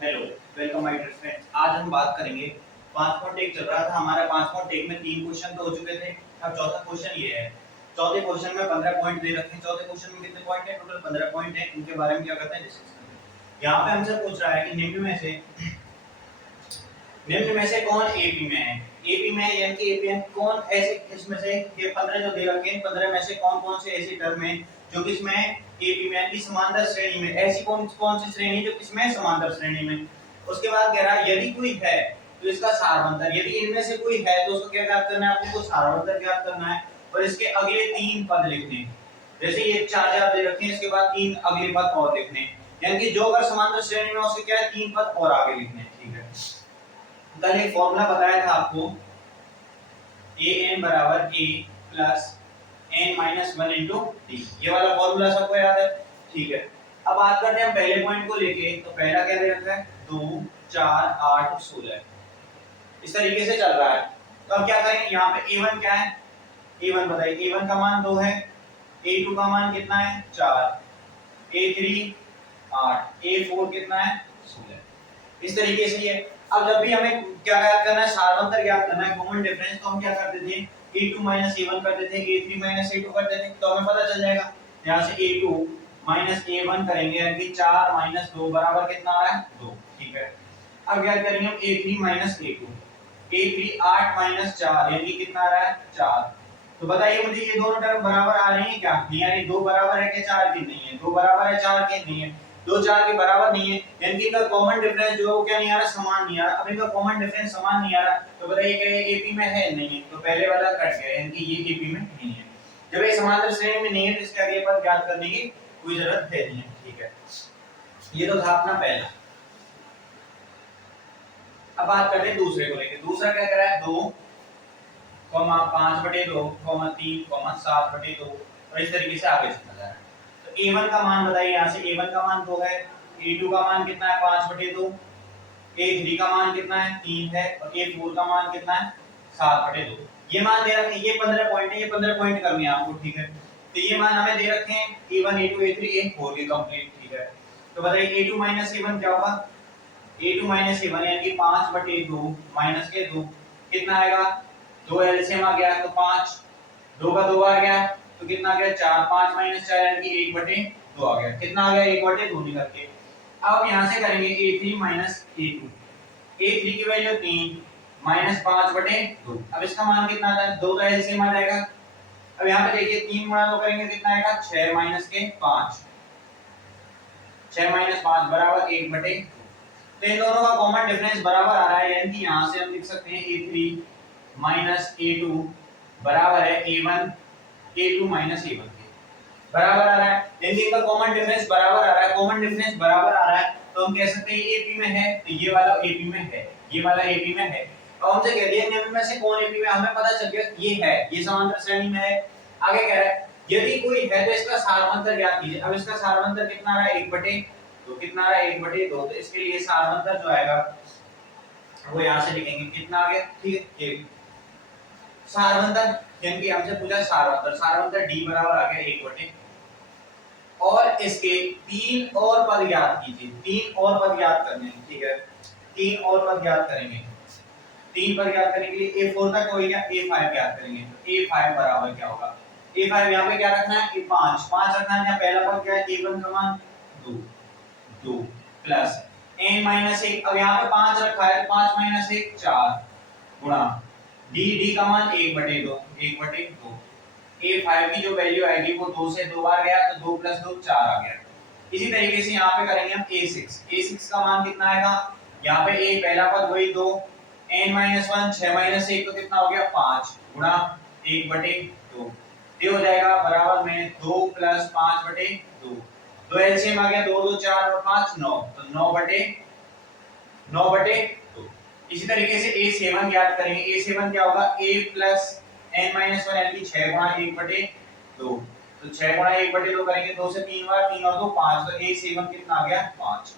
Hello, welcome my dear friends. आज हम बात करेंगे 5 टेक चल रहा था हमारा। 5 टेक में 3 क्वेश्चन तो हो चुके थे। अब चौथा क्वेश्चन ये है। चौथे क्वेश्चन में 15 पॉइंट दे रखे हैं। चौथे क्वेश्चन में कितने पॉइंट है? टोटल 15 पॉइंट है। इनके बारे में क्या करते हैं, डिस्कस करते हैं। यहाँ पे हमसे पूछ रहा है कि निम्न में से कौन एपी में है। एपी में है यानी कि एपी में कौन ऐसे इसमें से ये 15 जो दे रखे हैं 15 में से कौन कौन से ऐसी टर्म है जो किसमें एपी में की समांतर श्रेणी में, ऐसी कौन कौन सी श्रेणी जो किसमें समांतर श्रेणी में। उसके बाद कह रहा है यदि कोई है तो इसका सारवंतर, यदि इनमें से कोई है तो उसको क्या ज्ञात करना है, आपको सारवंतर ज्ञात करना है और इसके अगले 3 पद लिखने हैं। जैसे ये 4 दे रखे हैं, इसके बाद 3 अगले पद और लिखने हैं, यानी कि जो अगर समांतर श्रेणी में उसके क्या है 3 पद और आगे लिखने हैं। ठीक है, कल एक फॉर्मूला बताया था आपको, ए एन बराबर a plus n minus one into d. ये वाला फॉर्मूला सबको याद है? ठीक है, अब बात करते हैं हम पहले पॉइंट को लेके। तो पहला क्या दे रखा है, 2 4 8 16, इस तरीके से चल रहा है। तो अब क्या करेंगे, यहाँ पे a1 क्या है, a1 बताइए। a1 का मान 2 है, a2 का मान कितना है 4, a3 8, a4 कितना है 16। इस तरीके से ये। अब जब भी हमें क्या ज्ञात करना है, सारवंतर ज्ञात करना है, कॉमन डिफरेंस, तो हम क्या करते थे, a2 a1 करते थे, a3 a2 करते थे, तो हमें पता चल जाएगा। यहाँ से a2 a1 करेंगे यानी कि 4 2 बराबर कितना आ रहा है 2। ठीक है, अब क्या करेंगे हम a3 a2, a3 8 4 यानी कि कितना आ रहा है 4। तो बताइए मुझे ये दोनों टर्म बराबर आ रही हैं क्या? नहीं आ रही। 2 बराबर है क्या 4 की? नहीं है। 2 बराबर है 4 के? नहीं है। 2 4 के बराबर नहीं है, यानी कि इनका कॉमन डिफरेंस जो क्या नहीं आ रहा, समान नहीं आ रहा। अब इनका कॉमन डिफरेंस समान नहीं आ रहा तो बताइए क्या ये एपी में है? नहीं है। तो पहले वाला कट गया, यानी कि ये एपी में नहीं है। जब ये समांतर श्रेणी में नहीं है तो इसके आगे पर ज्ञात करने की कोई जरूरत है नहीं है। ठीक है, ये तो था अपना पहला। अब बात करते हैं दूसरे को लेकर। दूसरा क्या कर रहा है, 2 5/2 3 7/2 और इस तरीके से आगे चलता जा रहा है। तो a1 का मान बताइए। यहाँ से a1 का मान 2 है, a2 का मान कितना है 5/2, a3 का मान कितना है 3 है और a4 का मान कितना है 7/2। ये मान दे रखे हैं, ये 15 पॉइंट है, ये 15 पॉइंट करने हैं आपको। ठीक है, तो ये मान हमें दे रखे हैं a1 a2 a3 a4 के कंप्लीट। ठीक है, तो बताइए a2 a1 क्या होगा, a2 a1 यानी कि 5/2 माइनस के 2 कितना आएगा, 2 एलसीएम आ गया तो 5, 2 का 2 आ गया तो कितना आ गया 4, 5 4 यानी कि 1/2 आ गया। कितना आ गया 1/2 निकल के। अब यहां से करेंगे a3 a2, a3 की वैल्यू 3 5/2। अब इसका मान कितना आता है, 2 का एलसीएम आ जाएगा। अब यहां पे देखिए 3 गुणा 2 करेंगे कितना आएगा 6 के 5, 6 5 बराबर 1/2। तो इन दोनों का कॉमन डिफरेंस बराबर आ रहा है, यानी कि यहां से हम लिख सकते हैं a3 a2 बराबर है a1 a2 a1 के बराबर आ रहा है, यानी इनका कॉमन डिफरेंस बराबर आ रहा है। कॉमन डिफरेंस बराबर आ रहा है तो हम कह सकते हैं ये एपी में है, तो ये वाला एपी में है, ये वाला एपी में है। अब हमसे कह दिया निम्न में से कौन एपी में, हमें पता चल गया ये है, ये समांतर श्रेणी में है। आगे कह रहा है यदि कोई है तो इसका सारवंतर ज्ञात कीजिए। अब इसका सारवंतर कितना आ रहा है 1/2, तो कितना आ रहा है 1/2। तो इसके लिए सारवंतर जो आएगा वो यहां से लिखेंगे, कितना आ गया। ठीक है, ये सारवंतर यानी कि हमसे पूछा सारवंतर, सारवंतर d बराबर आ गया 1/2। और इसके 3 और पद ज्ञात कीजिए, 3 और पद ज्ञात करने हैं। ठीक है, 3 और पद ज्ञात करेंगे। 3 पद ज्ञात करने के लिए a4 तक हो गया, a5 ज्ञात करेंगे। तो a5 बराबर क्या होगा, a5 यहाँ पे क्या रखना है, a5 5 रखना है। यहाँ पहला पद क्या है, a1 का मान 2 2 प्लस n 1। अब यहाँ पे 5 रखा है तो 5 1 4 गुणा d का मान 1/2 1/2। a5 की जो वैल्यू आएगी वो 2 से 2 बार गया तो 2 + 2 4 आ गया। इसी तरीके से यहाँ पे करेंगे हम a6 का मान कितना आएगा, यहाँ पे a पहला पद वही 2 n 1 6 1 तो कितना हो गया 5 गुणा 1/2। ये हो जाएगा बराबर में 2 + 5/2। 2 एलसीएम आ गया, 2 2 4 और 5 9, तो 9/2। इसी तरीके से a7 ज्ञात करेंगे। a7 क्या होगा, a + n 1 यानी कि 6 गुणा 1/2। तो 6 गुणा 1/2 करेंगे 2 से 3 बार, 3 और 2 5, तो a7 कितना आ गया 5।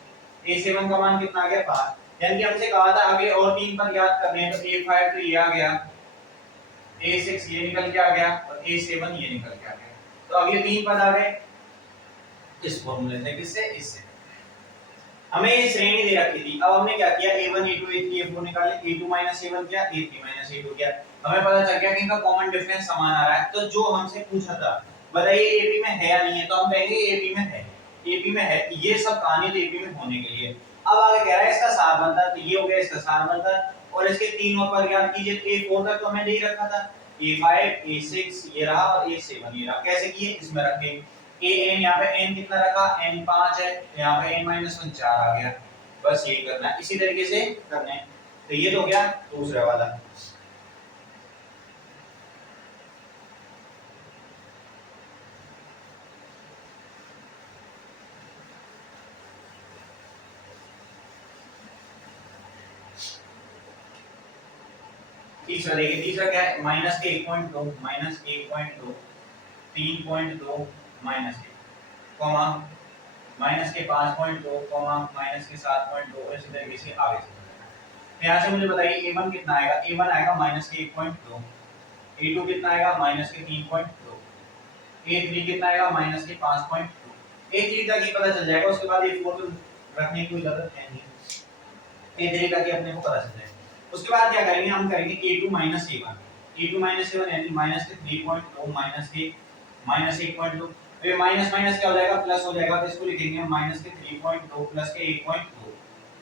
a7 का मान कितना आ गया 5। यानी कि हमसे कहा था आगे और 3 पर ज्ञात करने हैं, तो a5 तो ये आ गया, a6 ये निकल के आ गया और a7 ये निकल के आ गया। तो अब ये 3 पद आ गए इस फॉर्मूले से, किससे, इससे। हमें ये श्रेणी दे रखी थी। अब हमने क्या किया, a1 a2 a3 a4 निकाले, a2 a1 किया, a3 a2 किया। हमें पता चल गया कि इनका कॉमन डिफरेंस समान आ रहा है। तो जो हमसे पूछा था बताइए एपी में है या नहीं है, तो हम कहेंगे एपी में है। एपी में है, ये सब कहानी तो एपी में होने के लिए। अब आगे कह रहा है इसका सार बनता, तो ये हो गया इसका सार बनता, और इसके तीन और पर याद कीजिए। a4 तक तो हमने दे ही रखा था, a5 a6 ये रहा और a7 ये रहा। कैसे किए, इसमें रखे a n, यहाँ पे n कितना रखा, n 5 है, यहाँ पे n-1 4 आ गया। बस यही करना है, इसी तरीके से करना है। तो ये तो हो गया दूसरा वाला। तीसरा देखिए, तीसरा क्या है, माइनस के 1.2 माइनस 1.2 3.2 माइनस के कॉमा माइनस के 5.2 कॉमा माइनस के 7.2, इसी तरीके से आगे से। यहाँ से मुझे बताइए a1 कितना आएगा, a1 आएगा माइनस के 1.2, a2 कितना आएगा माइनस के 3.2, a3 कितना आएगा माइनस के 5.2। a3 तक ही पता चल जाएगा, उसके बाद a4 तो रखने की कोई जरूरत है नहीं, a3 तक ही अपने को पता चल जाएगा। उसके बाद क्या करेंगे, हम करेंगे a2 minus a1, a2 minus a1 यानी माइनस के 3.2 माइनस के माइनस 1.2। ये माइनस माइनस क्या हो जाएगा, प्लस हो जाएगा, तो इसको लिखेंगे हम माइनस के 3.2 प्लस के 1.2।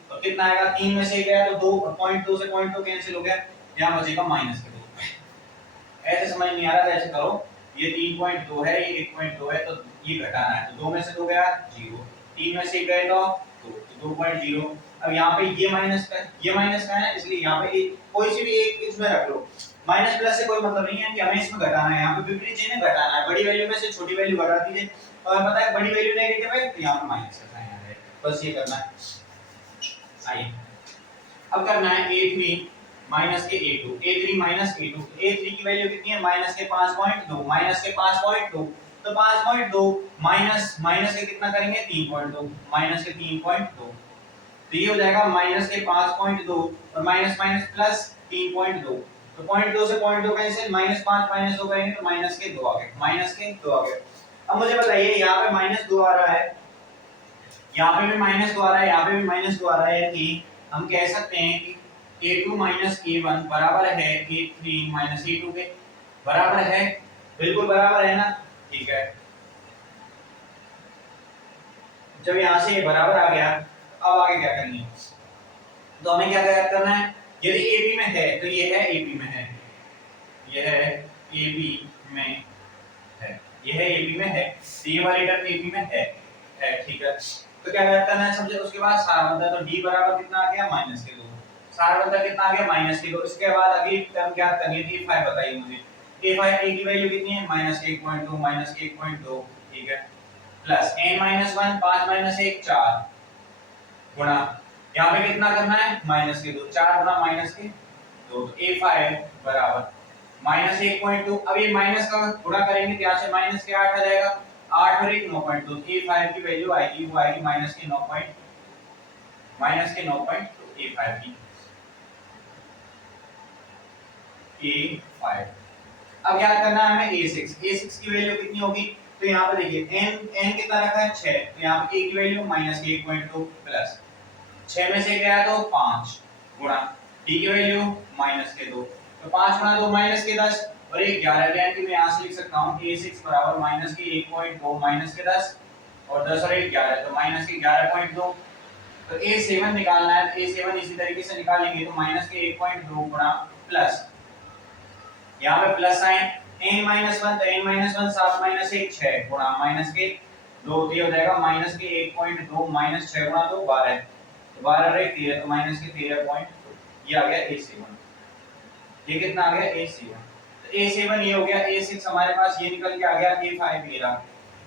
तो कितना आएगा, 3 में से गया तो 2.2 से 0.2 कैंसिल हो गया, यहां बचेगा माइनस के 2। ऐसे समझ नहीं आ रहा तो ऐसे करो, ये 3.2 है, ये 1.2 है, तो ये घटाना है, तो 2 में से 2 गया 0, 3 में से गए तो 2.0। अब यहाँ पे ये माइनस का है, इसलिए यहाँ पे कोई सी भी एक इसमें रख लो। माइनस प्लस से कोई मतलब नहीं है कि हमें इसमें घटाना है, यहाँ पे विपरीत चिन्ह घटाना है। बड़ी वैल्यू में से छोटी वैल्यू घटा दीजिए, और हमें पता है बड़ी वैल्यू नेगेटिव है, तो यहाँ पे माइनस का साइन आ जाएगा। बस ये करना है। आइए अब करना है a3 माइनस के a2, a3 minus a2। a3 की वैल्यू कितनी है, माइनस के 5.2 माइनस के 5.2, तो 5.2 माइनस माइनस के कितना करेंगे 3.2 माइनस के 3.2, तो ये हो जाएगा माइनस के 5.2 और माइनस माइनस प्लस 3.2, तो 0.2 से 0.2 कैंसिल, माइनस 5 माइनस 2 करेंगे तो माइनस के 2 आ गए, माइनस के 2 आ गए। अब मुझे बताइए यहाँ पे माइनस 2 आ रहा है, यहाँ पे भी माइनस 2 आ रहा है, यहाँ पे भी माइनस 2 आ रहा है, कि हम कह सकते हैं कि a2 माइनस a1 बराबर है a3 माइनस a2 के। बराबर है, बिल्कुल बराबर है ना, ठीक है। जब यहाँ से बराबर आ गया, अब आगे क्या करेंगे, तो हमें क्या करना है, यदि AB में है तो ये है AB में है, यह है AB में है, यह है AB में है, तो ये वाली टर्म AB में है, ठीक है। तो क्या करना है समझे, उसके बाद सार बनता है, तो D बराबर कितना आ गया माइनस के 2, सार बनता कितना आ गया माइनस के 2। इसके बाद अगली टर्म क्या करनी है, A5 बताइए मुझे, A5 A की वैल्यू कितनी है माइनस के 1.2 माइनस के 1.2, ठीक है, प्लस n-1 5 माइनस 1 4 गुणा, यहाँ पे कितना करना है माइनस के 2, 4 गुणा माइनस के 2, तो A5 बराबर माइनस 1.2। अब ये माइनस का गुणा करेंगे तो यहाँ से माइनस के 8 आ जाएगा, 8 और 1 9.2, A5 की वैल्यू आएगी, वो आएगी माइनस के 9 माइनस के 9.2 A5 की, A5। अब याद करना है हमें A6, A6 की वैल्यू कितनी होगी, तो यहाँ पे देखिए n कितना रखा है 6, तो यहाँ पे a की वैल्यू माइनस के 1.2 प्लस 6 में से गया तो 5 गुणा d की वैल्यू माइनस के 2, तो 5 गुणा 2 माइनस के 10 और ये 11, यानी कि मैं यहाँ से लिख सकता हूँ a6 बराबर माइनस के 1.2 माइनस के 10 और 10 और 1 11, तो माइनस के 11.2। तो a7 निकालना है, तो a7 इसी तरीके से निकालेंगे, तो माइनस के 1.2 गुणा प्लस, यहाँ पे प्लस साइन n-1, तो n-1 7 माइनस 1 6 गुणा माइनस के 2, तो ये हो जाएगा माइनस के 1.2 माइनस 6 गुणा 2 12, तो 12 और 1 13, तो माइनस के 13.2, ये आ गया a7। ये कितना आ गया a7, तो a7 ये हो गया, a6 हमारे पास ये निकल के आ गया, a5 ये रहा,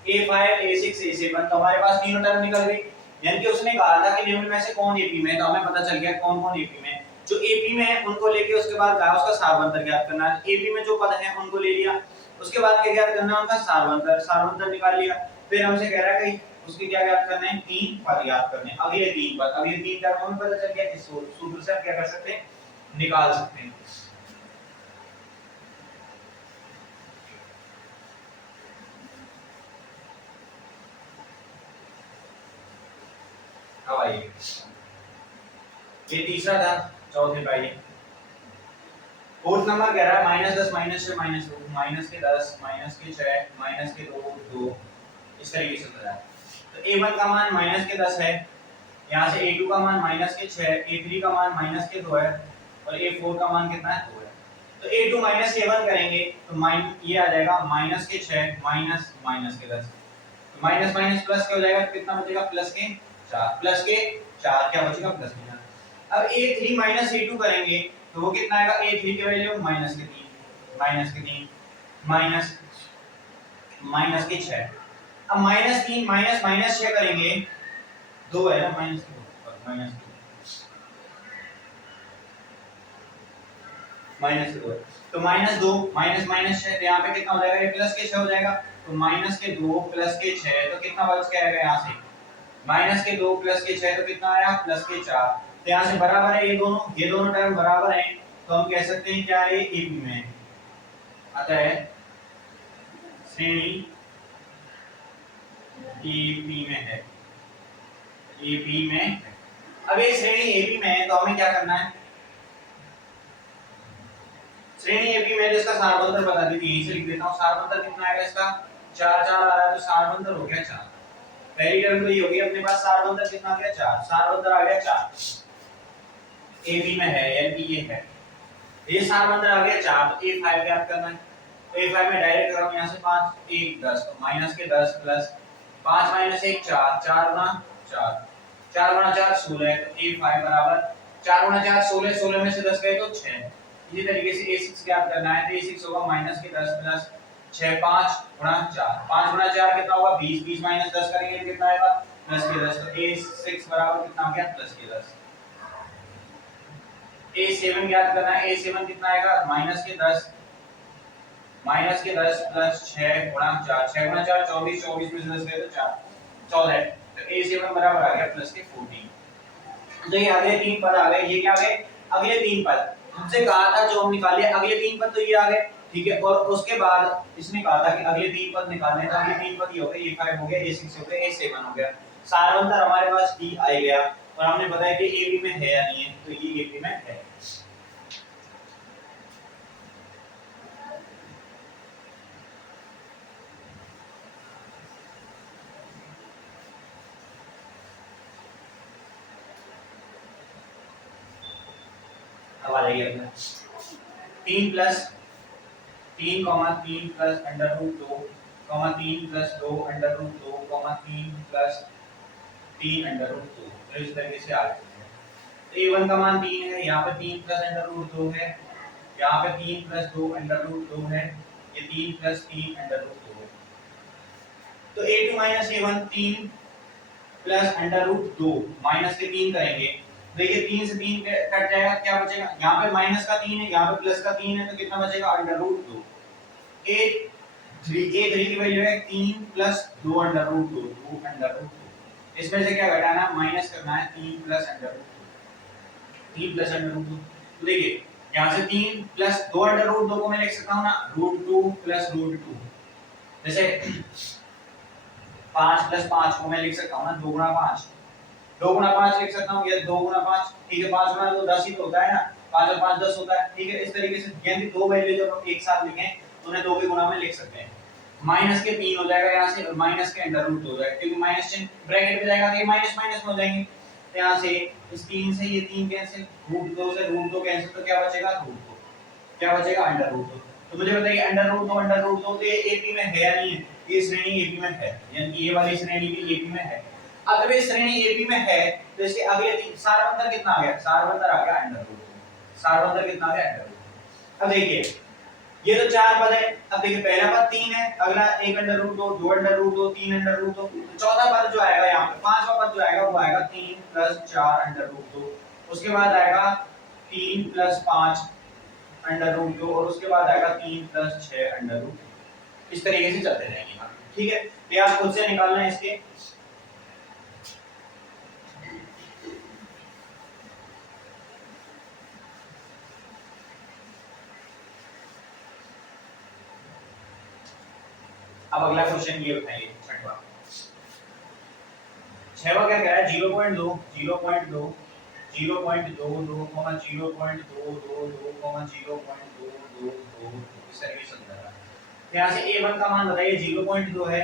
a5 a6 a7, तो हमारे पास तीनों टर्म निकल गई। यानी कि उसने कहा था कि निम्न में से कौन एपी में है, तो हमें पता चल गया कौन कौन एपी में है। जो एपी में है उनको लेके उसके बाद कहा उसका सारवंतर ज्ञात करना है, एपी में जो पद है उनको ले लिया, उसके बाद क्या ज्ञात करना है उनका सारवंतर, सारवंतर निकाल लिया। फिर हमसे कह रहा है कि उसके क्या ज्ञात करना है, तीन पद ज्ञात करने, अगले तीन पद, अगले तीन टर्म हमें पता चल गया, इस सूत्र से हम क्या कर सकते हैं, निकाल सकते हैं। अब आइए, ये तीसरा था चौथे का। ये फोर्थ नंबर कह रहा है -10 -6 -2 -10 -6 -2 2 इस तरीके से बता रहा है। तो a1 का मान -10 है, यहाँ से a2 का मान -6, a3 का मान -2 है और a4 का मान कितना है 2 है। तो a2 -a1 करेंगे तो ये आ जाएगा -6 -10। तो माइनस माइनस प्लस क्या हो जाएगा, कितना बचेगा प्लस के 4, प्लस के 4 क्या बचेगा प्लस के 4। अब a3 a2 करेंगे तो वो कितना आएगा, a3 की वैल्यू -3 माइनस के 6। अब -3 -6 करेंगे 2 है ना, -2 तो -2 -6 तो यहाँ पे कितना हो जाएगा, ये प्लस के 6 हो जाएगा। तो -2 प्लस के 6 तो कितना बच के आएगा यहाँ से, -2 प्लस के 6 तो कितना आया प्लस के 4। तो यहाँ से बराबर है ये दोनों टर्म बराबर हैं, तो हम कह सकते हैं क्या ये एपी में है। अतः श्रेणी एपी में है, एपी में है। अब ये श्रेणी एपी में है तो हमें क्या करना है, श्रेणी एपी में जिसका सारबंधर बता दी थी, यहीं से लिख देता हूं। सारबंधर कितना आएगा इसका 4 4 आ रहा है, तो सारबंधर हो गया 4। पहली टर्म तो ये होगी अपने पास, सारबंधर कितना आ गया 4, सारबंधर आ गया 4 एबी में है, यानी कि ये है, ये सारबंधर आ गया 4। तो a5 ज्ञात करना है, तो a5 में डायरेक्ट करूं यहां से 5 1 10 तो -10 प्लस 5 -1 4 4 गुना 4 4 गुना 4 16। तो a5 बराबर 4 गुना 4 16, 16 में से 10 गए तो 6। इसी तरीके से a6 ज्ञात करना है, तो a6 होगा -10 प्लस 6 5 गुना 4 5 गुना 4 कितना होगा 20 20 -10 करेंगे तो कितना आएगा प्लस के 10। तो a6 बराबर कितना आ गया प्लस के 10। a7 ज्ञात करना है, a7 कितना आएगा -10 प्लस 6 गुना 4 6 गुना 4 24 24 में से 10 गए तो 4 14। तो a7 बराबर आ गया प्लस के 14। तो ये अगले तीन पद आ गए, ये क्या आ गए अगले तीन पद, हमसे कहा था जो हम निकाले अगले तीन पद, तो ये आ गए ठीक है। और उसके बाद इसने कहा था कि अगले तीन पद निकालने, तो अगले तीन पद ये हो गए, a5 हो गया, a6 हो गया, a7 हो गया। सारबंधर हमारे पास d आ गया और हमने बताया कि ab में है या नहीं है, तो ये ab में है। अब आ जाइए अपना 3 plus 3 plus under root 2 3 plus 2 under root 2 3 plus 3 under root 2। तो इस तरीके से आ जाते हैं। तो a1 का मान 3 है, यहाँ पे 3 प्लस अंडर रूट 2 है, यहाँ पे 3 प्लस 2 अंडर रूट 2 है, ये 3 प्लस 3 अंडर रूट 2 है। तो a2 minus a1 3 plus under root 2 minus के 3 करेंगे, देखिए 3 से 3 कट जाएगा, क्या बचेगा, यहाँ पे माइनस का 3 है, यहाँ पे प्लस का 3 है, तो कितना बचेगा अंडर रूट 2। a3 की वैल्यू है 3 plus 2 under root 2 2 under root 2। इसमें से क्या घटाना है, माइनस करना है 3 plus under root 3 plus under root 2। तो देखिए यहाँ से 3 प्लस 2 अंडर रूट 2 को मैं लिख सकता हूँ ना रूट 2 प्लस रूट 2। जैसे 5 प्लस 5 को मैं लिख सकता हूँ ना 2 गुना 5, 2 गुना 5 लिख सकता हूँ, या 2 गुना 5 ठीक है, 5 गुना तो 10 ही तो होता है ना, 5 और 5 10 होता है ठीक है। इस तरीके से यानी दो वैल्यू जब हम एक साथ लिखें तो उन्हें 2 के गुना में लिख सकते हैं। माइनस के 3 हो जाएगा यहाँ से, और माइनस के अंडर रूट हो जाएगा, क्योंकि माइनस चिन्ह ब्रैकेट में जाएगा तो ये माइनस माइनस में हो जाएंगे। तो यहाँ से इस 3 से ये 3 कैंसिल, रूट 2 से रूट 2 कैंसिल, तो क्या बचेगा रूट 2, क्या बचेगा अंडर रूट 2। तो मुझे बताइए अंडर रूट 2 तो ये एपी में है या नहीं है, ये श्रेणी एपी में है, यानी ये वाली श्रेणी भी एपी में है। अगर ये श्रेणी एपी में है तो इसके अगले तीन सारबंधर कितना आ गया, सारबंधर आ गया अंडर रूट 2, सारबंधर कितना आ गया अंडर रूट। अब देखिए ये तो चार पद है, अब देखिए पहला पद 3 है, अगला 1 under root 2 2 under root 2 3 under root 2, तो चौथा पद जो आएगा यहाँ पे पांचवा पद जो आएगा वो आएगा 3 प्लस 4 अंडर रूट 2, उसके बाद आएगा 3 प्लस 5 अंडर रूट 2 और उसके बाद आएगा 3 प्लस 6 अंडर रूट 2। इस तरीके से चलते रहेंगे यहाँ ठीक है। ये आप खुद से निकालना है इसके। अब अगला क्वेश्चन ये बताइए छठवां, छवा क्या कह रहा है 0.2 0.2 0.22 0.222 इस तरीके से चल रहा है। तो यहाँ से a1 का मान बताइए 0.2 है,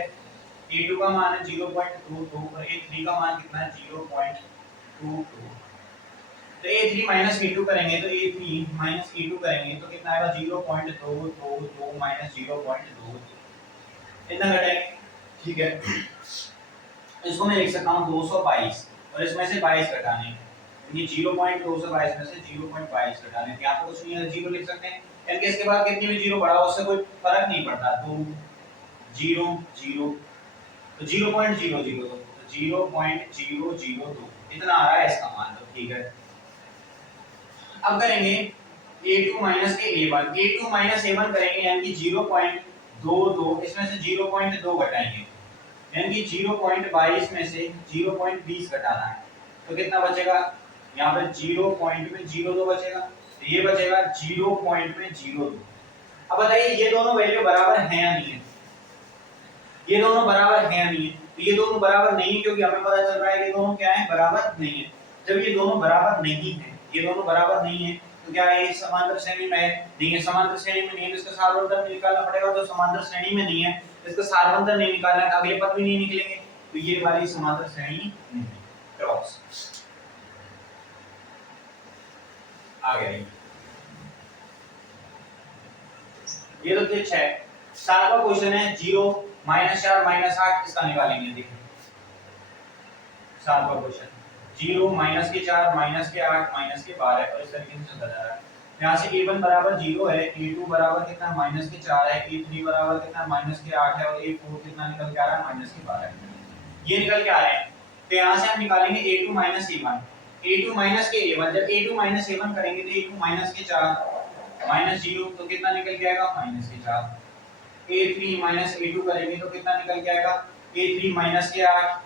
a2 का मान है 0.22 और a3 का मान कितना है 0.22। तो a3 माइनस a2 करेंगे तो a3 माइनस a2 करेंगे तो कितना आएगा 0.222 माइनस 0.2 इतना घटाएंगे, ठीक है। इसको मैं लिख सकता हूँ 222 और इसमें से 22 घटाने, ये 0.222 में से 0.22 घटाने, यहाँ पे कुछ नहीं है, जीरो लिख सकते हैं। यानी कि इसके बाद कितनी भी जीरो बढ़ा उससे कोई फर्क नहीं पड़ता, तो 0 0 तो 0.002 तो 0.002 इतना आ रहा है इसका मान, तो ठीक है। अब करेंगे a2 माइनस के a1, a2 माइनस a1 करेंगे यानी कि 0.22, इसमें से 0.2 घटाएंगे यानी कि 0.22 में से 0.20 घटाना है तो कितना बचेगा, यहाँ पे 0.02 बचेगा, तो ये बचेगा 0.02। अब बताइए ये दोनों वैल्यू बराबर हैं या नहीं है, ये दोनों बराबर हैं या नहीं है, तो ये दोनों बराबर नहीं है क्योंकि हमें पता चल रहा है कि दोनों क्या है, बराबर नहीं है। जब ये दोनों बराबर नहीं है, ये दोनों बराबर नहीं है तो क्या है, समांतर श्रेणी में नहीं है, समांतर श्रेणी में नहीं है तो इसका सार्वधातुक निकालना पड़ेगा, तो समांतर श्रेणी में नहीं है इसका सार्वधातुक नहीं निकालना है, अगले पद भी नहीं निकलेंगे, तो ये वाली समांतर श्रेणी नहीं है। क्रॉस आ गया ये तो ठीक है। 7वां क्वेश्चन है 0 -4 -8 इसका निकालेंगे, देखिए 7वां क्वेश्चन 0 -4 -8 और इस तरीके से चलता जा रहा है। यहाँ से a1 बराबर 0 है, a2 बराबर कितना -4 है, a3 बराबर कितना -8 है और a4 कितना निकल के आ रहा है -12 ये निकल के आ रहे हैं। तो यहाँ से हम निकालेंगे a2 a1, a2 a1, जब a2 a1 करेंगे तो a2 -4 -0 तो कितना निकल के आएगा -4, a3 a2 करेंगे तो कितना निकल के आएगा a3 -8 -4,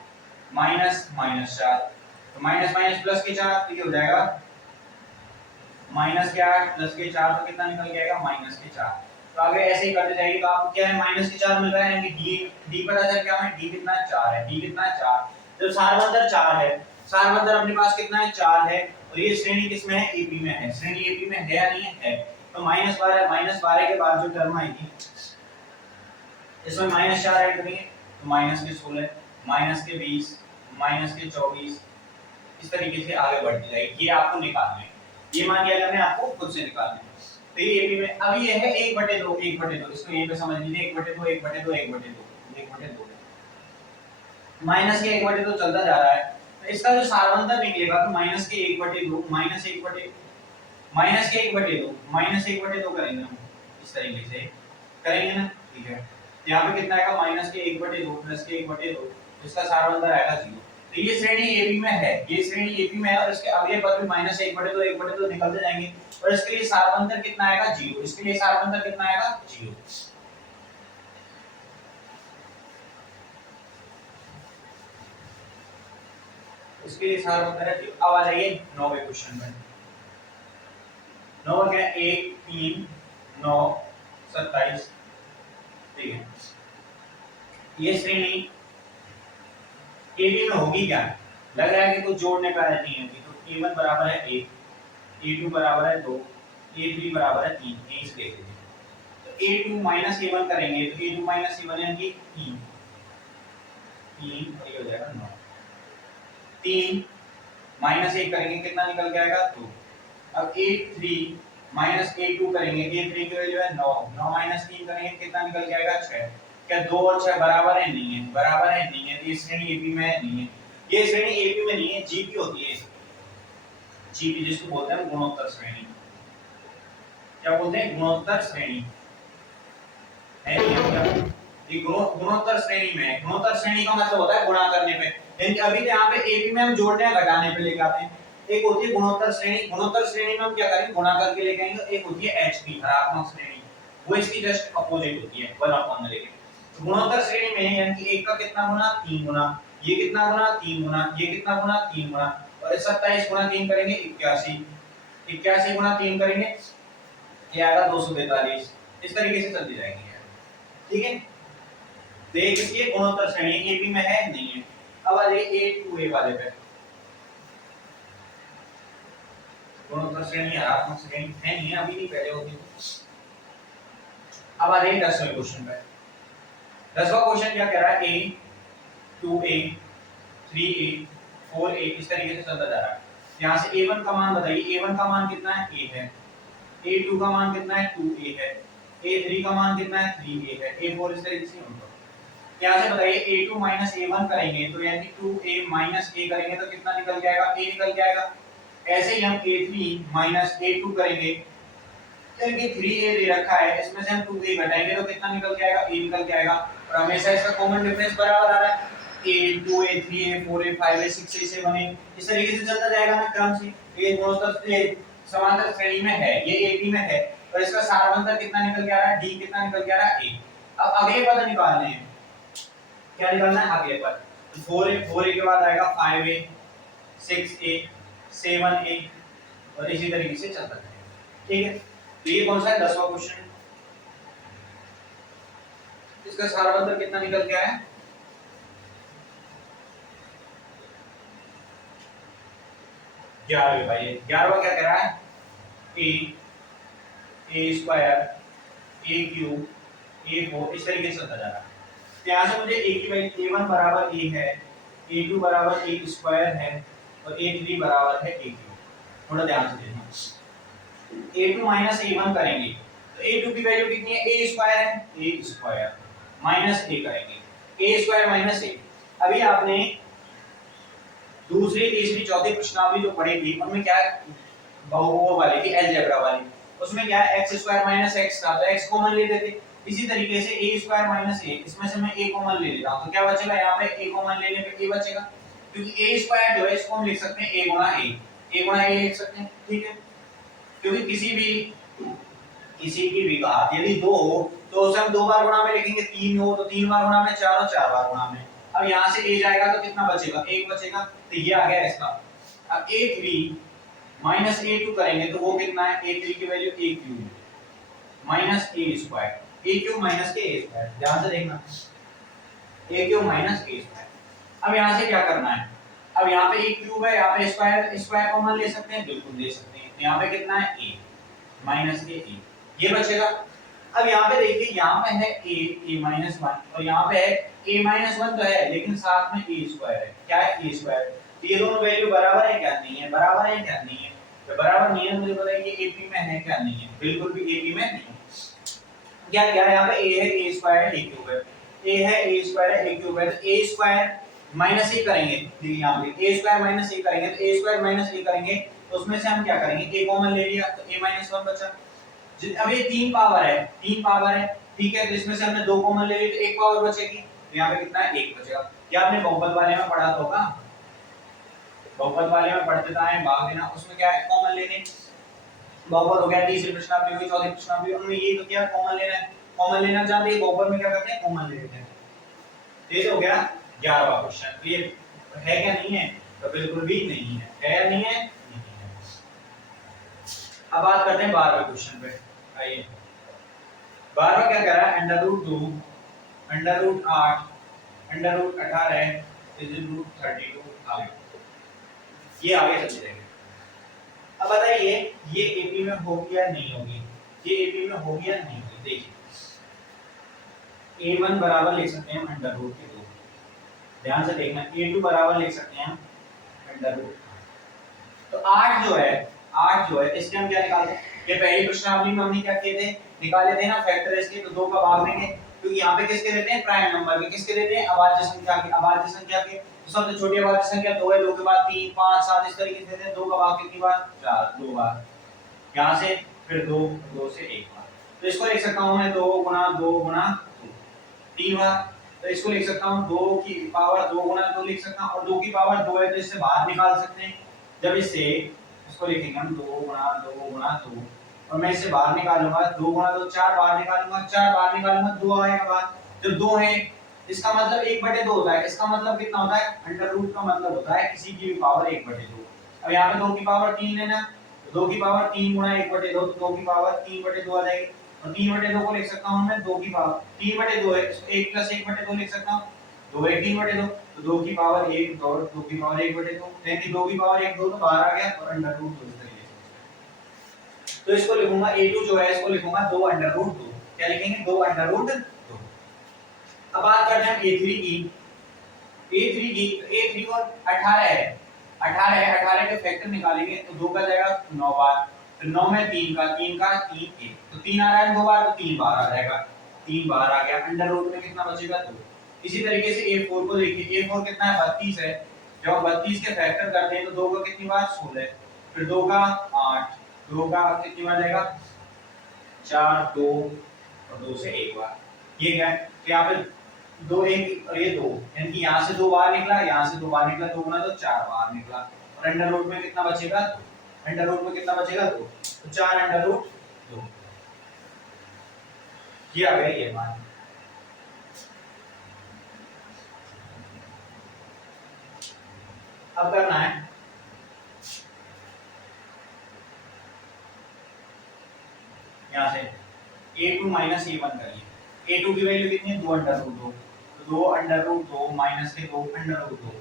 तो माइनस माइनस प्लस के 4 तो ये हो जाएगा -8 प्लस के 4 तो कितना निकल के आएगा -4। तो आगे ऐसे ही करते जाइए, तो आपको क्या है -4 मिल रहा है, यानी कि d पता चल क्या है, d कितना है 4 है, d कितना है 4, जब सारवंतर 4 है, सारवंतर अपने पास कितना है 4 है और ये श्रेणी किसमें है, एपी में है, श्रेणी एपी में है या नहीं है, तो -12 के बाद जो टर्म आएगी इसमें -4 ऐड करेंगे तो -16 -20 -24 इस तरीके से आगे बढ़ती जाएगी, ये आपको निकालना है, ये मान लिया जाने आपको खुद से निकालना है। तो ये एपी में अब ये है 1/2 1/2, इसको यहीं पे समझ लीजिए 1/2 1/2 1/2 1/2 माइनस के 1/2 चलता जा रहा है, तो इसका जो सारवंतर निकलेगा तो माइनस के 1/2 -1/2 करेंगे हम, इस तरीके से करेंगे ना, ठीक है। यहाँ पे कितना आएगा -1/2 प्लस के 1/2, इसका सारवंतर आएगा 0। तो ये श्रेणी एबी में है, ये श्रेणी एबी में है और इसके अगले पद भी -1/2 1/2 निकलते जाएंगे और इसके लिए सारवंतर कितना आएगा 0, इसके लिए सारवंतर कितना आएगा 0। इसके लिए सारवंतर है 0। अब आ जाइए 9वें क्वेश्चन में, 9 क्या है 1 3 9 27, ठीक है। ये श्रेणी AB में होगी क्या, लग रहा है कि कुछ जोड़ने का नहीं होगी, तो A1 बराबर है 1, A2 बराबर है 2, A3 बराबर है 3, यहीं से देख लीजिए। तो A2 A1 करेंगे तो A2 A1 यानी कि 3 और ये हो जाएगा 9, 3 -1 करेंगे कितना निकल के आएगा 2। अब A3 A2 करेंगे, A3 की वैल्यू है 9, 9 -3 करेंगे कितना निकल के आएगा 6। क्या 2 और 6 बराबर है, नहीं है, बराबर है नहीं है, तो ये श्रेणी एपी में नहीं है, ये श्रेणी एपी में नहीं है, जीपी होती है, जीपी जिसको बोलते हैं गुणोत्तर श्रेणी, क्या बोलते हैं गुणोत्तर श्रेणी है, ये गुणोत्तर श्रेणी में है। गुणोत्तर श्रेणी का मतलब होता है गुणा करने पे, यानी अभी तो यहाँ पे एपी में हम जोड़ने या घटाने पे लेके आते हैं, एक होती है गुणोत्तर श्रेणी, गुणोत्तर श्रेणी में हम क्या करेंगे गुणा करके लेके आएंगे, एक होती है एचपी हरात्मक श्रेणी, वो इसकी जस्ट अपोजिट होती है 1/, लेके गुणोत्तर श्रेणी में यानी कि 1 का कितना गुना 3 गुना, ये कितना गुना 3 गुना, ये कितना गुना 3 गुना और 27 गुना 3 करेंगे 81, 81 गुना 3 करेंगे ये आएगा 242, इस तरीके से चलती जाएगी, ठीक है। तो ये किसकी गुणोत्तर श्रेणी एपी में है नहीं है, अब आ जाइए ए टू ए वाले पे, गुणोत्तर श्रेणी हरात्मक श्रेणी है नहीं है, अभी नहीं पहले होती। अब आ जाइए 10वें क्वेश्चन पे। 10वां क्वेश्चन क्या कह रहा है, ए 2a 3a 4a इस तरीके से चलता जा रहा है। यहाँ से a1 का मान बताइए, a1 का मान कितना है, a है, a2 का मान कितना है, 2a है, a3 का मान कितना है, 3a है, a4 इस तरीके से होगा। यहाँ से बताइए a2 माइनस a1 करेंगे तो यानी 2a माइनस a करेंगे तो कितना निकल जाएगा, a निकल जाएगा। ऐसे ही हम a3 माइनस a2 करेंगे, क्योंकि 3a दे रखा है, इसमें से हम 2a घटाएंगे तो कितना निकल जाएगा, a निकल जाएगा। और हमेशा इसका कॉमन डिफरेंस बराबर आ रहा है, a 2a 3a 4a 5a 6a 7a इस तरीके से चलता जाएगा ना क्रम से। ये गुणोत्तर समांतर श्रेणी में है, ये AP में है, और इसका सारवंतर कितना निकल के आ रहा है, D कितना निकल के आ रहा है, A। अब अगले पद निकालने हैं, क्या निकालना है अगले पद, 4a के बाद आएगा 5a 6a 7a और इसी तरीके से चलता जाएगा। ठीक है, तो ये कौन सा है 10वां क्वेश्चन, इसका सारवंतर कितना निकल के आया, भाई 11वां क्या कह रहा है, a square a cube a4 इस तरीके से चलता जा रहा है। यहाँ से मुझे a की वैल्यू a1 बराबर a है, a2 बराबर a स्क्वायर है और a3 बराबर है a क्यूब। थोड़ा ध्यान से देखना, a2 माइनस a1 करेंगे तो a2 की वैल्यू कितनी है, a स्क्वायर है, a स्क्वायर माइनस a करेंगे, a स्क्वायर माइनस a। अभी आपने दूसरी तीसरी चौथी प्रश्नावली जो पढ़ी थी उनमें क्या बहुपद वाली थी, अलजेब्रा वाली, उसमें क्या है x स्क्वायर माइनस x था तो x कॉमन ले लेते। इसी तरीके से a स्क्वायर माइनस a, इसमें से मैं a कॉमन ले लेता हूं तो क्या बचेगा, यहाँ पे a कॉमन लेने पे a बचेगा, क्योंकि a स्क्वायर जो है इसको हम लिख सकते हैं a गुणा a लिख सकते हैं। ठीक है, क्योंकि किसी की भी घात यदि 2 हो तो उसे हम 2 बार गुणा में लिखेंगे, 3 हो तो 3 बार गुणा में, 4 हो 4 बार गुणा में। अब यहाँ से a जाएगा तो कितना बचेगा, 1 बचेगा, तो ये आ गया इसका। अब a3 माइनस a2 करेंगे तो वो कितना है, a3 की value a cube minus a square, a cube minus a square, ध्यान से देखना, a cube minus a square. अब यहाँ से क्या करना है, अब यहाँ पे a क्यूब है, यहाँ पे स्क्वायर कॉमन ले सकते हैं, बिल्कुल ले सकते हैं। यहाँ पे कितना है a माइनस a, ये बचेगा। अब यहाँ पे देखिए, यहाँ पे है a माइनस 1 और यहाँ पे है a माइनस 1 तो है लेकिन साथ में a स्क्वायर है, क्या है a स्क्वायर। ये दोनों वैल्यू बराबर है क्या, नहीं है, बराबर है क्या, नहीं है, तो बराबर नहीं है, मुझे बताइए AP में है क्या, नहीं है, बिल्कुल भी AP में नहीं है। क्या क्या है यहाँ पे, a है a स्क्वायर है a क्यूब है, a है a स्क्वायर है a क्यूब है, तो a स्क्वायर माइनस a करेंगे, देखिए यहाँ पे a स्क्वायर माइनस a करेंगे तो a स्क्वायर माइनस a करेंगे तो उसमें से हम क्या करेंगे, a कॉमन ले लिया तो a माइनस 1 बचा। अब ये 3 पावर है, ठीक है, तो इसमें से हमने 2 कॉमन ले ली तो 1 पावर बचेगी, तो यहाँ पे कितना है, 1 बचेगा। क्या आपने बहुपद वाले में पढ़ा तो होगा, बहुपद वाले में पढ़ते हैं भाग देना, उसमें क्या है, कॉमन लेने, बहुपद हो गया, तीसरी प्रश्नावली हुई, चौथी प्रश्नावली, उनमें ये तो क्या कॉमन लेना है, कॉमन लेना जानते हैं, बहुपद में क्या करते हैं, कॉमन ले लेते हैं। ये हो गया 11वां क्वेश्चन। क्लियर है क्या, नहीं है, तो बिल्कुल भी नहीं है या नहीं है, नहीं है। अब बात करते हैं 12वें क्वेश्चन पे। आइए 12वां क्या कह रहा है, √2 √8 √18 √32 आगे, ये आगे चलते रहेंगे। अब बताइए ये एपी में होगी या नहीं होगी, ये एपी में होगी या नहीं होगी। देखिए a1 बराबर लिख सकते हैं हम √2, ध्यान से देखना, a2 बराबर लिख सकते हैं हम √8। तो 8 जो है इसके हम क्या निकालते हैं, ये पहली प्रश्नावली में हमने क्या किए थे, निकाले थे ना फैक्टर इसके, तो 2 का भाग देंगे, क्योंकि यहाँ पे किसके देते हैं, प्राइम नंबर के, किसके देते हैं, अभाज्य संख्या के। तो सबसे छोटी अभाज्य संख्या 2 है, 2 के बाद 3 5 7 इस तरीके से देते हैं। 2 का भाग कितनी बार, 4, 2 बार, यहाँ से फिर 2 से 1 बार, तो इसको लिख सकता हूँ मैं 2 गुना 2 गुना 2 3 बार। तो इसको लिख सकता हूँ 2 की पावर 2 गुना 2 लिख सकता हूँ, और 2 की पावर 2 है तो इससे बाहर निकाल सकते हैं। जब इससे इसको लिखेंगे हम 2 गुना 2 गुना 2, और मैं इससे बाहर निकालूंगा 2 गुना 2 4 बाहर निकालूंगा, 4 बाहर निकालूंगा 2 आएगा बाहर। जब 2 है इसका मतलब 1/2 होता है, इसका मतलब कितना होता है, √, का मतलब होता है किसी की भी पावर 1/2। अब यहाँ पे 2 की पावर 3 है ना, तो 2 की पावर 3 गुना 1/2, तो 2 की पावर 3/2 आ जाएगी, और 3/2 को लिख सकता हूँ मैं 2 की पावर 3/2 है, 1 + 1/2 लिख सकता हूँ, 2 एक 3 बटे 2, तो 2 की पावर 1 और 2 की पावर 1 बटे 2, यानी 2 की पावर 1 2 तो बाहर आ गया और अंडर रूट 2 इस तरीके से। तो इसको लिखूंगा a2 जो है इसको लिखूंगा 2 अंडर रूट 2, क्या लिखेंगे 2 अंडर रूट 2। अब बात करते हैं a3 की, a3 की, तो a3 को 18 है, 18 है, 18 के फैक्टर निकालेंगे तो 2 का जाएगा 9 बार, तो 9 में 3 का 3 1, तो 3 आ रहा है 2 बार तो 3 बार आ जाएगा, 3 बार आ गया, अंडर रूट में कितना बचेगा 2। इसी तरीके से a4 को देखिए, a4 कितना है 32 है, जब हम 32 के फैक्टर करते हैं तो 2 का कितनी बार 16, फिर 2 का 8, 2 का कितनी बार जाएगा 4, 2 और 2 से 1 बार, ये क्या है कि यहाँ पे 2 1 और ये 2, यानी कि यहाँ से 2 बार निकला, यहाँ से 2 बार निकला, 2 गुना तो 4 बार निकला, और अंडर रूट में कितना बचेगा 2, अंडर रूट में कितना बचेगा 2, तो 4 अंडर रूट 2, ये आ गया ये मान। अब करना है यहाँ से a2 माइनस a1 करिए, a2 की वैल्यू कितनी है 2 अंडर रूट 2, तो 2 अंडर रूट 2 माइनस के 2 अंडर रूट 2,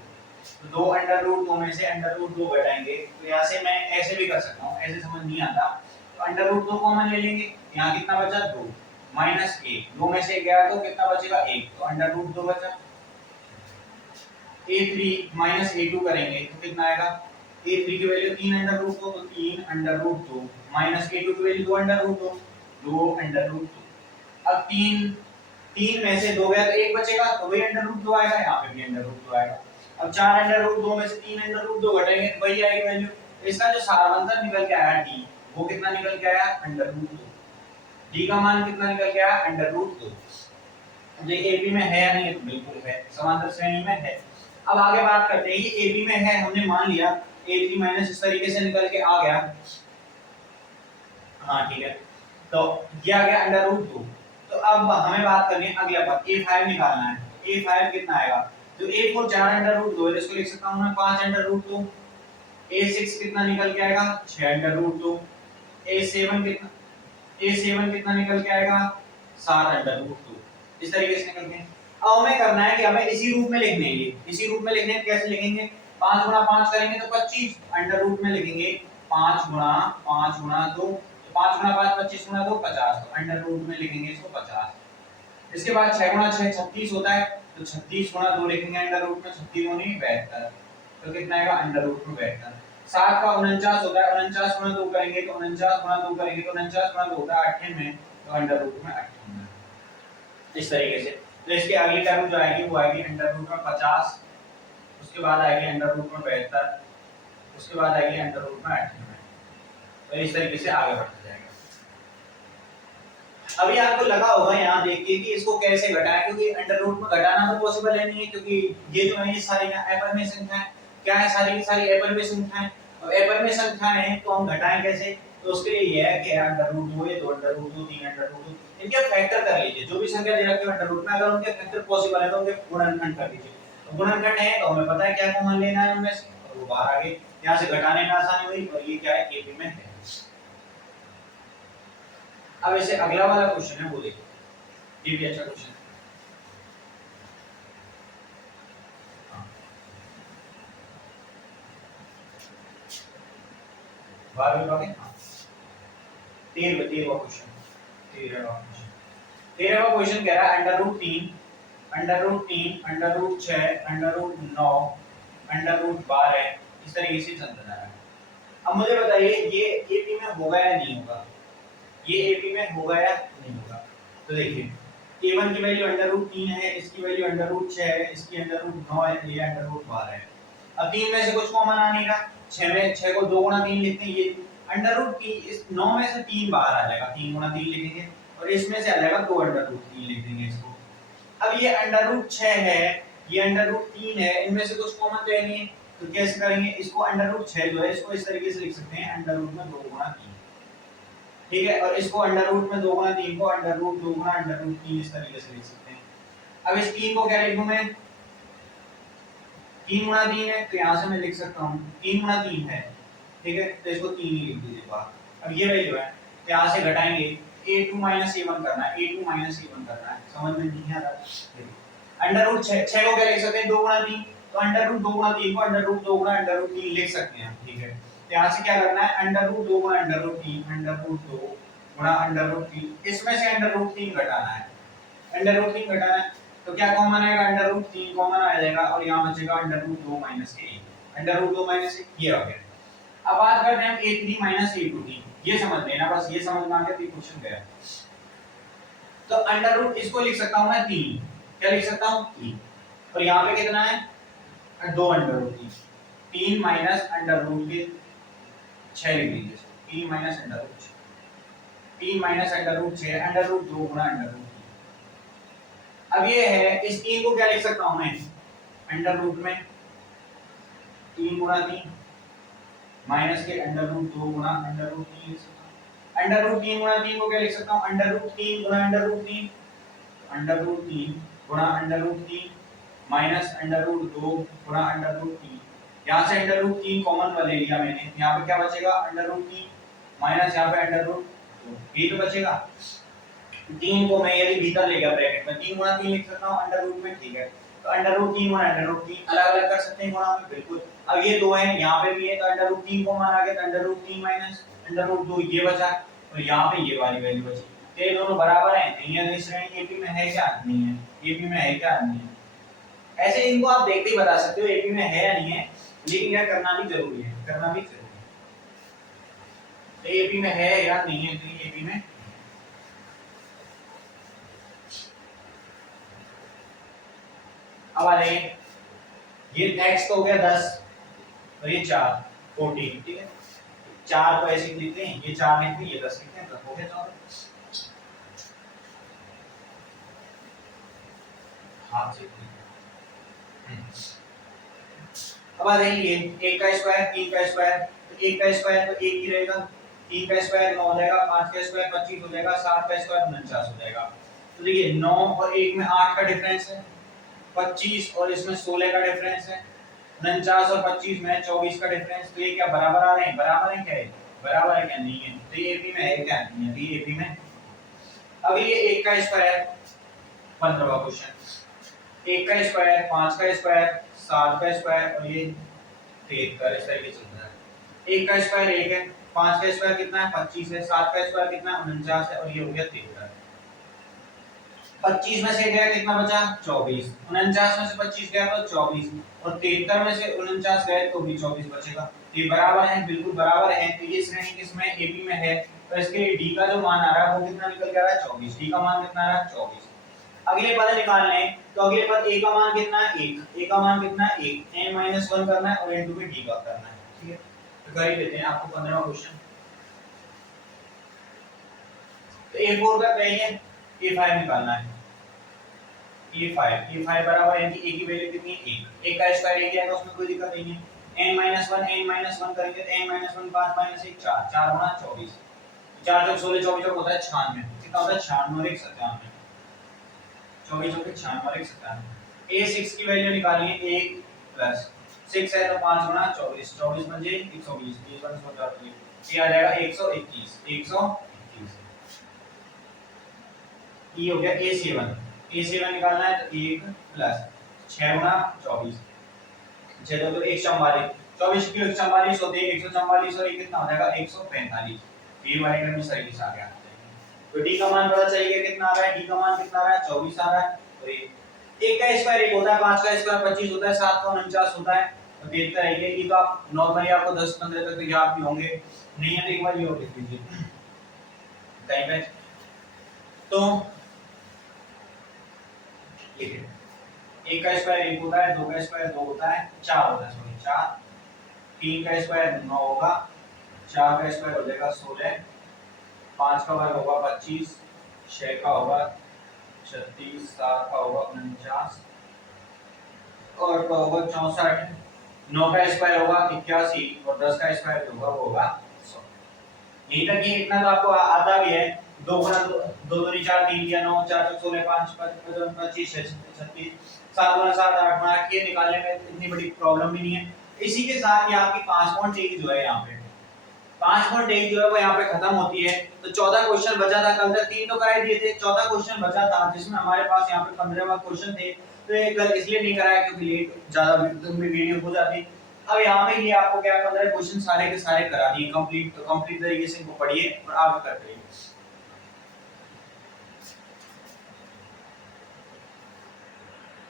तो 2 अंडर रूट 2 में से अंडर रूट 2 घटाएंगे, तो यहाँ से मैं ऐसे भी कर सकता हूँ, ऐसे समझ नहीं आता, तो अंडर रूट 2 कॉमन ले लेंगे, यहाँ कितना बचा 2 माइनस 1, 2 में से गया तो कितना बचेगा 1, तो अंडर रूट 2 बचा। a3 माइनस a2 करेंगे तो कितना आएगा, a3 की वैल्यू 3 अंडर रूट 2, तो 3 अंडर रूट 2 माइनस a2 की value 2 under root 2, 2 under root 2। अब 3 में से 2 गया तो 1 बचेगा, तो वही अंडर रूट 2 आएगा, यहाँ पे भी अंडर रूट 2 आएगा। अब 4 अंडर रूट 2 में से 3 अंडर रूट 2 घटाएंगे तो वही आएगी वैल्यू, तो इसका जो सारांश निकल के आया d, वो कितना निकल के आया अंडर रूट 2, d का मान कितना निकल के आया अंडर रूट 2। अब ये एपी में है या नहीं, तो बिल्कुल है, समांतर श्रेणी में है। अब आगे बात करते हैं, ये एपी में है, हमने मान लिया a3 माइनस इस तरीके से निकल के आ गया, हाँ ठीक है, तो ये आ गया अंडर रूट 2। तो अब हमें बात करनी है अगला बात, a5 निकालना है, a5 कितना आएगा, तो a4 4 अंडर रूट 2 है, इसको लिख सकता हूं मैं 5 अंडर रूट 2, a6 कितना निकल के आएगा 6 अंडर रूट 2, a7 कितना निकल के आएगा 7 अंडर रूट 2, इस तरीके से निकल के। अब हमें करना है कि हमें इसी रूप में लिखने हैं, ये इसी रूप में लिखने हैं, कैसे लिखेंगे 5 गुना 5 करेंगे तो 25 अंडर रूट में लिखेंगे, 5 गुना 5 गुना 2, तो 5 गुना 5 25 गुना 2 50, तो अंडर रूट में लिखेंगे इसको 50। इसके बाद 6 गुना 6 36 होता है, तो 36 गुना 2 लिखेंगे अंडर रूट में, 36 दूनी 72, तो कितना आएगा अंडर रूट में 72। 7 का 49 होता है, 49 गुना 2 करेंगे तो 49 गुना 2 करेंगे तो 49 गुना 2 होता है 98, तो अंडर रूट में 98, इस तरीके से। तो इसके अगली टर्म जो आएगी वो आएगी अंडर रूट में 50, उसके बाद आएगी अंडर रूट में 72, उसके बाद आएगी अंडर रूट में 98, तो इस तरीके से आगे बढ़ता जाएगा। अभी आपको लगा होगा यहाँ देख के कि इसको कैसे घटाएं, क्योंकि अंडर रूट में घटाना तो पॉसिबल है नहीं है, क्योंकि ये जो है ये सारी एपर में संख्याएं क्या है, सारी की सारी एपर में संख्याएं, और एपर में संख्याएं हैं तो हम घटाएं कैसे, तो उसके लिए ये है कि अंडर रूट 2 ये 2 अंडर रूट 2 3 अंडर रूट 2, इनके फैक्टर कर लीजिए, जो भी संख्या दे रखी है अंडर रूट में, अगर उनके फैक्टर पॉसिबल है तो उनके गुणनखंड कर लीजिए, तो गुणनखंड है तो हमें पता है क्या कॉमन लेना है उनमें से, और वो बाहर आ गए, यहाँ से घटाने में आसानी हुई, और ये क्या है एपी में है। अब ऐसे अगला वाला क्वेश्चन है वो देखो, ये भी अच्छा क्वेश्चन है। बार भी बाकी हाँ 13वां क्वेश्चन, 13वां क्वेश्चन कह रहा है under root 3 under root 3 under root 6 under root 9 under root 12 इस तरीके से चलता जा रहा है। अब मुझे बताइए ये एपी में होगा या नहीं होगा, ये एपी में होगा या नहीं होगा, तो देखिए a1 की वैल्यू अंडर रूट 3 है, इसकी वैल्यू अंडर रूट 6 है, इसकी अंडर रूट 9 है, ये अंडर रूट 12 है। अब 3 में से कुछ कॉमन आ नहीं रहा, 6 में 6 को 2 गुना 3 लिखते हैं, ये अंडर रूट 3 इस 9 में से 3 बाहर आ जाएगा, 3 गुना 3 लिखेंगे, और इसमें से आ जाएगा 2 अंडर रूट 3 लिख देंगे इसको। अब ये अंडर रूट 6 है, ये अंडर रूट 3 है, इनमें से कुछ कॉमन तो है नहीं, तो कैसे करेंगे इसको, अंडर रूट 6 जो है इसको इस तरीके से लिख सकते हैं अंडर रूट में 2 गुना 3, ठीक है, और इसको अंडर रूट में 2 गुना 3 को अंडर रूट 2 गुना अंडर रूट 3 इस तरीके से लिख सकते हैं। अब इस 3 को क्या लिखूं मैं, 3 गुना 3 है तो यहाँ से मैं लिख सकता हूँ 3 गुना 3 है, ठीक है, तो इसको 3 ही लिख दीजिए बाहर। अब ये वैल्यू है तो यहाँ से घटाएंगे a2 a1 करना है, a2 a1 करना है, समझ में नहीं आ रहा, अंडर रूट 6 को क्या लिख सकते हैं 2 गुणा 3, तो अंडर रूट 2 गुणा 3 को अंडर रूट 2 गुणा अंडर रूट 3 लिख सकते हैं, ठीक है। तो यहां से क्या करना है अंडर रूट 2 गुणा अंडर रूट 3, अंडर रूट 2 गुणा अंडर रूट 3, इसमें से अंडर रूट 3 घटाना है, अंडर रूट 3 घटाना है, तो क्या कॉमन आएगा अंडर रूट 3 कॉमन आ जाएगा और यहां बचेगा अंडर रूट 2 माइनस के 1, अंडर रूट 2 माइनस 1 ये हो गया। अब बात करते हैं a3 माइनस a2 की, ये समझ लेना, बस ये समझ में आ गया तो क्वेश्चन गया। तो अंडर रूट इसको लिख सकता हूं मैं 3, क्या लिख सकता हूं 3, और यहां पे कितना है 2 under root 3, 3 minus under root के 6 लिख लीजिए, 3 minus under root 6, 3 minus under root 6 under root 2 गुणा अंडर रूट 3। अब ये है इस 3 को क्या लिख सकता हूं मैं अंडर रूट में 3 गुणा 3 माइनस के अंडर रूट 2 गुणा अंडर रूट 3 लिख सकता हूं। अंडर रूट 3 गुणा 3 को क्या लिख सकता हूं अंडर रूट 3 गुणा अंडर रूट 3, अंडर रूट 3 गुणा under root 3 minus under root 2 गुणा अंडर रूट 3, यहां से अंडर रूट 3 कॉमन ले लिया मैंने, यहां पे क्या बचेगा अंडर रूट 3 माइनस यहां पे अंडर रूट 2, ये तो बचेगा। 3 को मैं यदि भीतर ले गया ब्रैकेट में 3 गुणा 3 लिख सकता हूं अंडर रूट में, ठीक है। तो अंडर रूट 3 गुणा अंडर रूट 3 अलग-अलग कर सकते हैं गुणा में, बिल्कुल। अब ये दो है यहां पे भी है तो अंडर रूट 3 कॉमन आ गया तो under root 3 minus under root 2 ये बचा और यहां पे ये वाली वैल्यू बची। तो ये दोनों बराबर हैं, नहीं है, इस श्रेणी एपी में है क्या नहीं है, एपी में है क्या नहीं है। ऐसे इनको आप देखते ही बता सकते हो एपी में है या नहीं है, लेकिन यह करना भी जरूरी है, करना भी जरूरी है। तो एपी में है या नहीं है, तो एपी में अब आ जाइए, ये x तो हो गया 10 और ये 4 14, ठीक है। 4 को ऐसे लिखते हैं, ये 4 लिखते हैं, ये 10 लिखते हैं, तो हो गया 14। हाथ से अब आ जाइए 1 का स्क्वायर 3 का स्क्वायर, तो 1 का स्क्वायर तो 1 ही रहेगा, 3 का स्क्वायर 9 हो जाएगा, 5 का स्क्वायर 25 हो जाएगा, 7 का स्क्वायर 49 हो जाएगा। तो देखिए 9 और 1 में 8 का डिफरेंस है, 25 और इसमें 16 का डिफरेंस है, 49 और 25 में 24 का डिफरेंस, तो ये क्या बराबर आ रहे हैं, बराबर है क्या है, बराबर है क्या नहीं है, तो ये एपी में है क्या नहीं है, तो ये एपी में। अब ये 1 का स्क्वायर 15वां क्वेश्चन, 1 का स्क्वायर 5 का स्क्वायर 7 का स्क्वायर और ये 73, इस तरीके से चलता है। 1 का स्क्वायर 1 है, 5 का स्क्वायर कितना है 25 है, 7 का स्क्वायर कितना है 49 है और ये हो गया 73। 25 में से गया कितना बचा 24, 49 में से 25 गया तो 24 और 73 में से 49 गए तो भी 24 बचेगा। ये बराबर है, बिल्कुल बराबर है, तो ये श्रेणी किसमें एबी में है, तो इसके डी का जो मान आ रहा है वो कितना निकल के आ रहा है 24, डी का मान कितना आ रहा है 24। अगले पद निकालने हैं, तो अगले पद a का मान कितना है 1, a का मान कितना है 1, n-1 करना है और n2 पे d का करना है, ठीक है। तो कर ही लेते हैं आपको 15वां क्वेश्चन। तो a4 का चाहिए, a5 निकालना है, a5 बराबर है कि a की वैल्यू कितनी है 1, a का स्क्वायर a आएगा उसमें कोई दिक्कत नहीं है, n-1 करेंगे तो n-1 5 -1 4, 4 गुणा 24, 4 चौक 16, 24 होता है 96, कितना होता है 96 और 1 97, 24 और 96 और 1 97। a6 की वैल्यू निकालिए 1 प्लस 6 है तो 5 गुणा 24, 24 बजे 120, 20 बन 140, ये आ जाएगा 121, 121। ये हो गया a7, a7 निकालना है तो 1 प्लस 6 गुणा 24, 6 तो 144, 24 की 144 होते हैं 144 और ये कितना हो जाएगा 145, ये वाले क्रम में सही से आ गया। तो d का मान पता चलिए कितना आ रहा है, d का मान कितना आ रहा है 24 आ रहा है, तो ये 1 का स्क्वायर 1 होता है, 5 का स्क्वायर 25 होता है, 7 का 49 होता है, तो देखते रहिए, ये तो आप नॉर्मली आपको 10 15 तक तो याद भी होंगे, नहीं है तो एक बार ये और लिख लीजिए कहीं पे। तो ये 1 का स्क्वायर 1 होता है, 2 का स्क्वायर 2 होता है, 4 होता है, सॉरी 4, 3 का स्क्वायर 9 होगा, 4 का स्क्वायर हो जाएगा 16, 5 का वर्ग होगा 25, 6 का होगा 36, 7 का होगा 49 और का होगा 64, 9 का स्क्वायर होगा 81 और 10 का स्क्वायर जो होगा वो होगा 100। यहीं तक ये इतना तो आपको आता भी है, 2 गुना 2 2 दूनी 4 3 या 9 4 16 5 25 36 7 गुना 7 8 गुना ये निकालने में इतनी बड़ी प्रॉब्लम भी नहीं है। इसी के साथ ये आपकी 5.1 जो है यहाँ पे 5.1 जो है वो यहाँ पे खत्म होती है। तो 14 क्वेश्चन बचा था, कल तक 3 तो कराई दिए थे, 14 क्वेश्चन बचा था जिसमें हमारे पास यहाँ पे 15वां क्वेश्चन थे। तो ये कल इसलिए नहीं कराया क्योंकि लेट ज्यादा लंबी वीडियो हो जाती। अब यहाँ पे ये आपको क्या 15 क्वेश्चन सारे के सारे करा दिए कंप्लीट, तो कंप्लीट तरीके से इनको पढ़िए और आप करते रहिए।